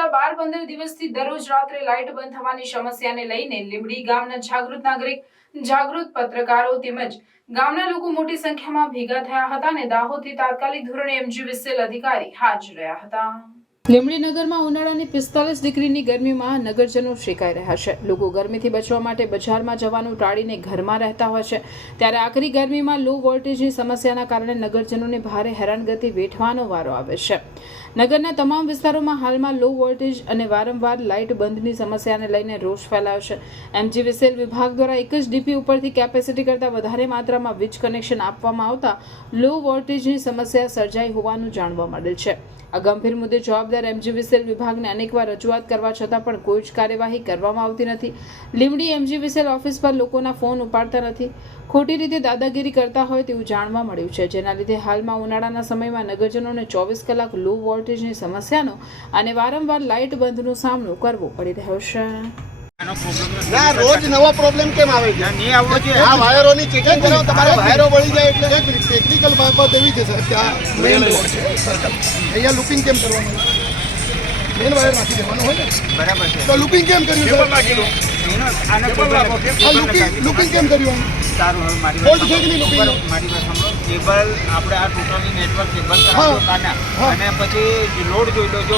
છેલ્લા 12-15 દિવસથી દરરોજ રાત્રે લાઇટ બંધ થવાની સમસ્યાને લઈને લીંબડી ગામના જાગૃત નાગરિક, જાગૃત પત્રકારો તેમજ ગામના લોકો મોટી સંખ્યામાં ભેગા થયા હતા અને દાહોદથી તાત્કાલિક ધોરણે એમજીવીસીએલ અધિકારી હાજર રહ્યા હતા। લીંબડી નગરમાં ઉનાળાની 45 ડિગ્રીની ગરમીમાં નગરજનો શેકાઈ રહ્યા છે। લોકો ગરમીથી બચવા માટે બજારમાં જવાનું ટાળીને ઘરમાં રહેતા હોય છે, ત્યારે આકરી ગરમીમાં લો વોલ્ટેજની સમસ્યાના કારણે નગરજનોને ભારે હેરાનગતિ વેઠવાનો વારો આવે છે। નગરના તમામ વિસ્તારોમાં હાલમાં લો વોલ્ટેજ અને વારંવાર લાઇટ બંધની સમસ્યાને લઈને રોષ ફેલાયો છે। એમજીવીસીએલ વિભાગ દ્વારા એક જ ડીપી ઉપરથી કેપેસિટી કરતાં વધારે માત્રામાં વીજ કનેક્શન આપવામાં આવતા લો વોલ્ટેજની સમસ્યા સર્જાઈ હોવાનું જાણવા મળેલ છે। આ ગંભીર મુદ્દે જવાબદાર એમજીવીસીએલ વિભાગને અનેકવાર રજૂઆત કરવા છતાં પણ કોઈ જ કાર્યવાહી કરવામાં આવતી નથી। લીંબડી એમજીવીસીએલ ઓફિસ પર લોકોના ફોન ઉપાડતા નથી, ખોટી રીતે દાદાગીરી કરતા હોય તેવું જાણવા મળ્યું છે, જેના લીધે હાલમાં ઉનાળાના સમયમાં નગરજનોને 24 કલાક લો વોલ્ટેજની સમસ્યાનો અને વારંવાર લાઇટ બંધનો સામનો કરવો પડી રહ્યો છે। ના રોજ નવો પ્રોબ્લેમ કેમ આવે છે? નહીં આવવો જોઈએ। આ વાયરોની ચેકિંગ કરો, તમારા વાયરો બળી જાય એટલે એક મિનિટ ટેકનિકલ બાબત એવી છે સર, ત્યાં મેઇન રોડ છે અહીંયા લુકિંગ કેમ કરવાનું? મેઇન વાયર નાખી દેવાનું હોય ને, બરાબર છે, તો લુકિંગ કેમ કર્યું સર? નાખી દો આને કેબલ આપો, લુકિંગ કેમ કર્યું? સારું, હવે મારી વાત સાંભળો, મારી વાત સાંભળો। કેબલ આપણે આ ટોટલી નેટવર્ક કેબલ કરાવજો કાના, અને પછી લોડ જોઈ લો, જો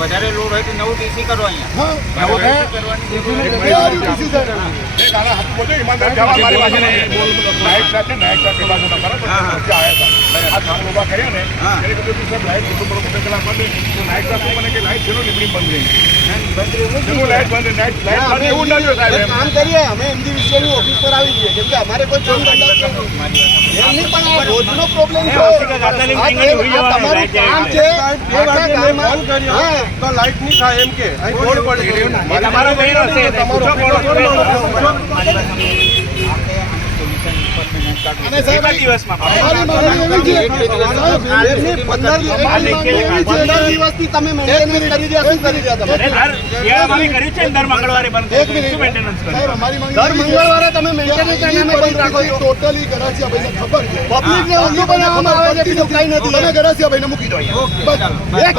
વધારે લોડ હોય તો નવું ડીસી કરો અહીંયા। નવું ડીસી કરવાની એક આના હાથ બોલો ઈમાનદાર જવા મારી પાસે લાઈટ સાથે બાજુમાં બરાબર આ કામ ઉભા કર્યા ને એટલે કે સર લાઈટ કેટલું બરોબર કલાક બંધ તો લાઈટ સાથે મને કે લાઈટ જેનો લીમડી બંધ રહી જેનો લાઈટ બંધ લાઈટ એવું ના જો સાહેબ કામ કરીએ અમે એમજીવીસીએલ ની ઓફિસ પર આવી જઈએ કેમ કે અમારે કોઈ કામ ધંધા એમની પણ આ રોજનો પ્રોબ્લેમ છે। તમારું કામ છે તો લાઈટ નહીં થાય એમ કે અહીં બોર્ડ પડી ગયું તમારો મહિનો છે તમારો અને સાહેબ દિવસમાં 15 દિવસથી તમે મેન્ટેનન્સ કરી રહ્યા શું કરી રહ્યા તમે? કર્યું છે દર મંગળવારે બંધ મેન્ટેનન્સ દર મંગળવારે તમે મેન્ટેનન્સ કરીને બંધ રાખો છો। ટોટલી ગરાસિયા ભાઈને ખબર છે, પબ્લિકને ઉલ્લુ બનાવવામાં આવે છે, બીજું કંઈ નથી। તમે ગરાસિયા ભાઈને મૂકી દો અહીંયા।